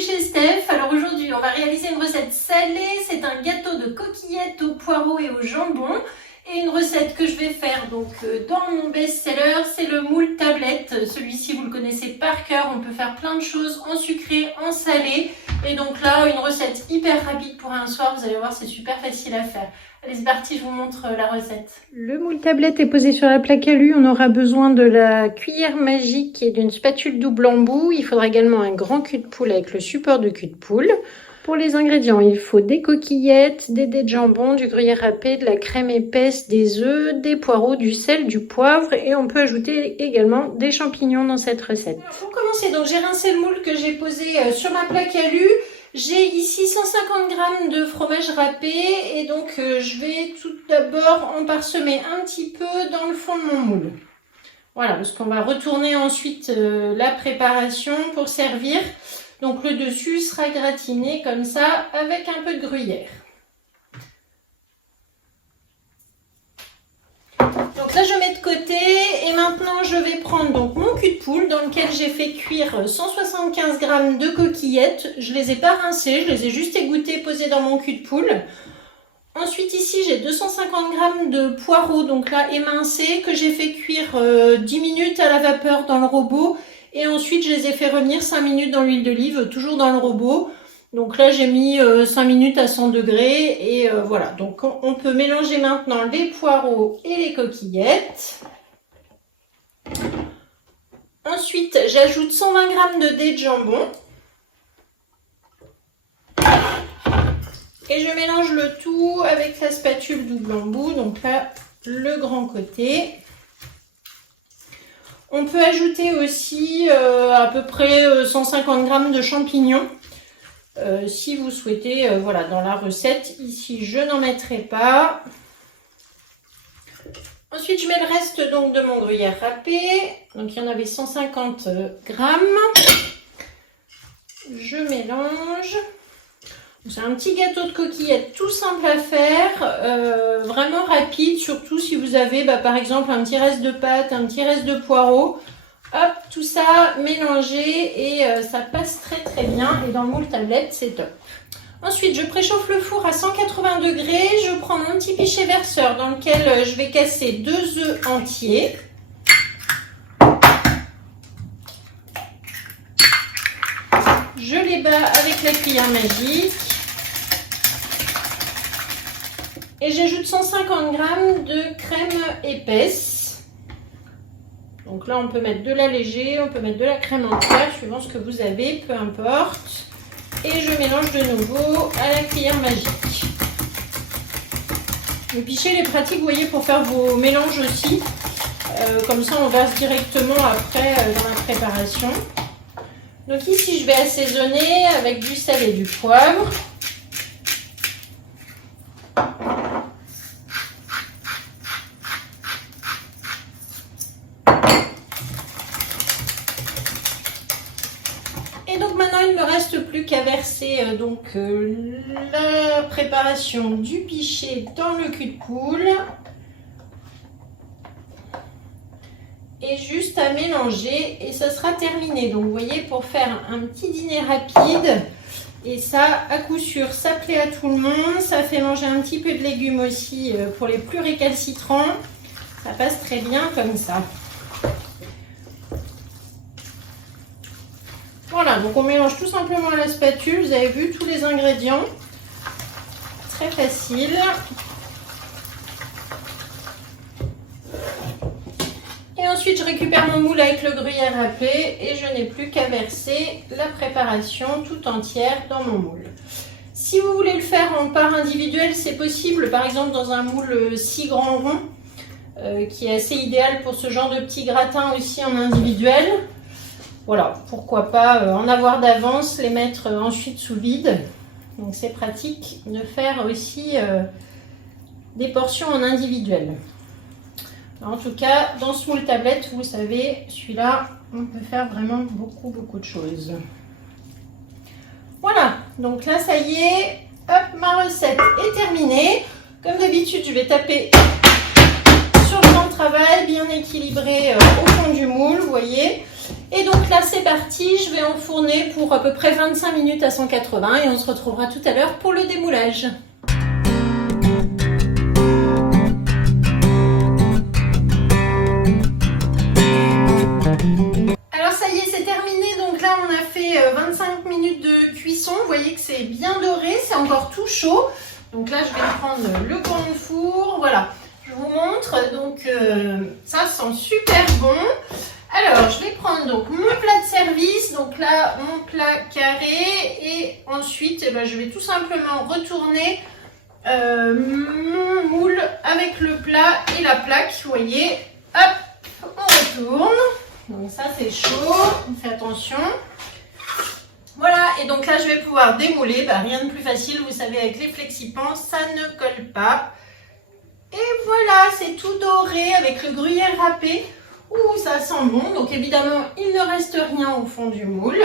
chez Steph. Alors aujourd'hui, on va réaliser une recette salée. C'est un gâteau de coquillettes au poireau et au jambon. Et une recette que je vais faire donc dans mon best-seller, c'est le moule tablette. Celui-ci, vous le connaissez par cœur. On peut faire plein de choses en sucré, en salé. Et donc là, une recette hyper rapide pour un soir. Vous allez voir, c'est super facile à faire. Allez, c'est parti, je vous montre la recette. Le moule tablette est posé sur la plaque alu. On aura besoin de la cuillère magique et d'une spatule double embout. Il faudra également un grand cul de poule avec le support de cul de poule. Pour les ingrédients, il faut des coquillettes, des dés de jambon, du gruyère râpé, de la crème épaisse, des œufs, des poireaux, du sel, du poivre et on peut ajouter également des champignons dans cette recette. Alors pour commencer, donc j'ai rincé le moule que j'ai posé sur ma plaque alu. J'ai ici 150 g de fromage râpé et donc je vais tout d'abord en parsemer un petit peu dans le fond de mon moule. Voilà, parce qu'on va retourner ensuite la préparation pour servir. Donc le dessus sera gratiné comme ça avec un peu de gruyère. Donc là je mets de côté et maintenant je vais prendre donc mon cul de poule dans lequel j'ai fait cuire 175 g de coquillettes. Je les ai pas rincées, je les ai juste égouttées, posées dans mon cul de poule. Ensuite ici j'ai 250 g de poireaux, donc là émincés, que j'ai fait cuire 10 minutes à la vapeur dans le robot. Et ensuite, je les ai fait revenir 5 minutes dans l'huile d'olive, toujours dans le robot. Donc là, j'ai mis 5 minutes à 100 degrés. Et voilà, donc on peut mélanger maintenant les poireaux et les coquillettes. Ensuite, j'ajoute 120 g de dés de jambon. Et je mélange le tout avec la spatule double embout. Donc là, le grand côté. On peut ajouter aussi à peu près 150 g de champignons si vous souhaitez, voilà, dans la recette. Ici, je n'en mettrai pas. Ensuite, je mets le reste donc de mon gruyère râpé. Donc, il y en avait 150 g. Je mélange. C'est un petit gâteau de coquillettes tout simple à faire, vraiment rapide, surtout si vous avez par exemple un petit reste de pâte, un petit reste de poireaux. Hop, tout ça mélangé et ça passe très très bien et dans le moule tablette c'est top. Ensuite je préchauffe le four à 180 degrés, je prends mon petit pichet verseur dans lequel je vais casser 2 œufs entiers. Je les bats avec la cuillère magique. Et j'ajoute 150 g de crème épaisse. Donc là, on peut mettre de l'allégé, on peut mettre de la crème entière, suivant ce que vous avez, peu importe. Et je mélange de nouveau à la cuillère magique. Le pichet, il est pratique, vous voyez, pour faire vos mélanges aussi. Comme ça, on verse directement après dans la préparation. Donc ici, je vais assaisonner avec du sel et du poivre. Et donc maintenant, il ne me reste plus qu'à verser la préparation du pichet dans le cul de poule. Et juste à mélanger et ça sera terminé. Donc vous voyez, pour faire un petit dîner rapide, et ça à coup sûr ça plaît à tout le monde, ça fait manger un petit peu de légumes aussi pour les plus récalcitrants, ça passe très bien comme ça. Voilà, donc on mélange tout simplement à la spatule, vous avez vu tous les ingrédients, très facile. Et ensuite, je récupère mon moule avec le gruyère râpé et je n'ai plus qu'à verser la préparation tout entière dans mon moule. Si vous voulez le faire en part individuelle, c'est possible, par exemple dans un moule 6 grands ronds, qui est assez idéal pour ce genre de petit gratin aussi en individuel. Voilà, pourquoi pas en avoir d'avance, les mettre ensuite sous vide. Donc c'est pratique de faire aussi des portions en individuel. En tout cas, dans ce moule tablette, vous savez, celui-là, on peut faire vraiment beaucoup de choses. Voilà, donc là, ça y est, hop, ma recette est terminée. Comme d'habitude, je vais taper sur le temps de travail, bien équilibré au fond du moule, vous voyez. Et donc là c'est parti, je vais enfourner pour à peu près 25 minutes à 180 et on se retrouvera tout à l'heure pour le démoulage. Alors ça y est, c'est terminé, donc là on a fait 25 minutes de cuisson, vous voyez que c'est bien doré, c'est encore tout chaud. Donc là je vais prendre le grand four, voilà, je vous montre, donc ça sent super bon. Alors je vais prendre donc mon plat de service, donc là mon plat carré et ensuite je vais tout simplement retourner mon moule avec le plat et la plaque, vous voyez, hop, on retourne. Donc ça c'est chaud, on fait attention. Voilà, et donc là je vais pouvoir démouler, rien de plus facile, vous savez avec les flexipans ça ne colle pas. Et voilà, c'est tout doré avec le gruyère râpé. Ouh, ça sent bon, donc évidemment il ne reste rien au fond du moule.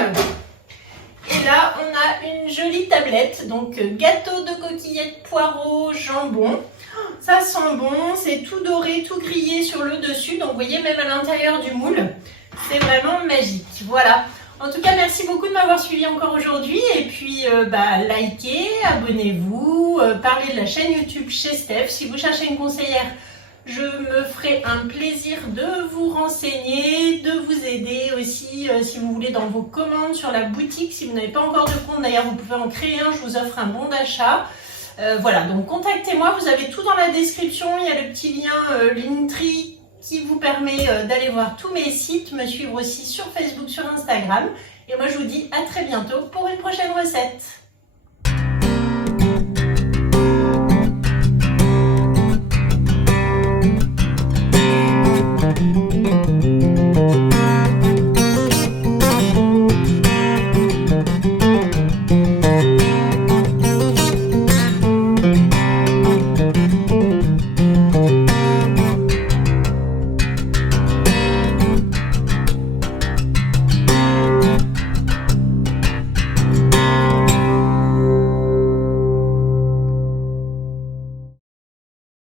Et là on a une jolie tablette, donc gâteau de coquillettes, poireaux, jambon. Ça sent bon, c'est tout doré, tout grillé sur le dessus, donc vous voyez même à l'intérieur du moule, c'est vraiment magique. Voilà, en tout cas merci beaucoup de m'avoir suivi encore aujourd'hui et puis likez, abonnez-vous, parlez de la chaîne YouTube chez Steph. Si vous cherchez une conseillère, je me ferai un plaisir de vous renseigner, de vous aider aussi si vous voulez dans vos commandes sur la boutique. Si vous n'avez pas encore de compte, d'ailleurs vous pouvez en créer un, je vous offre un bon d'achat. Voilà, donc contactez-moi, vous avez tout dans la description, il y a le petit lien Linktree qui vous permet d'aller voir tous mes sites, me suivre aussi sur Facebook, sur Instagram. Et moi je vous dis à très bientôt pour une prochaine recette.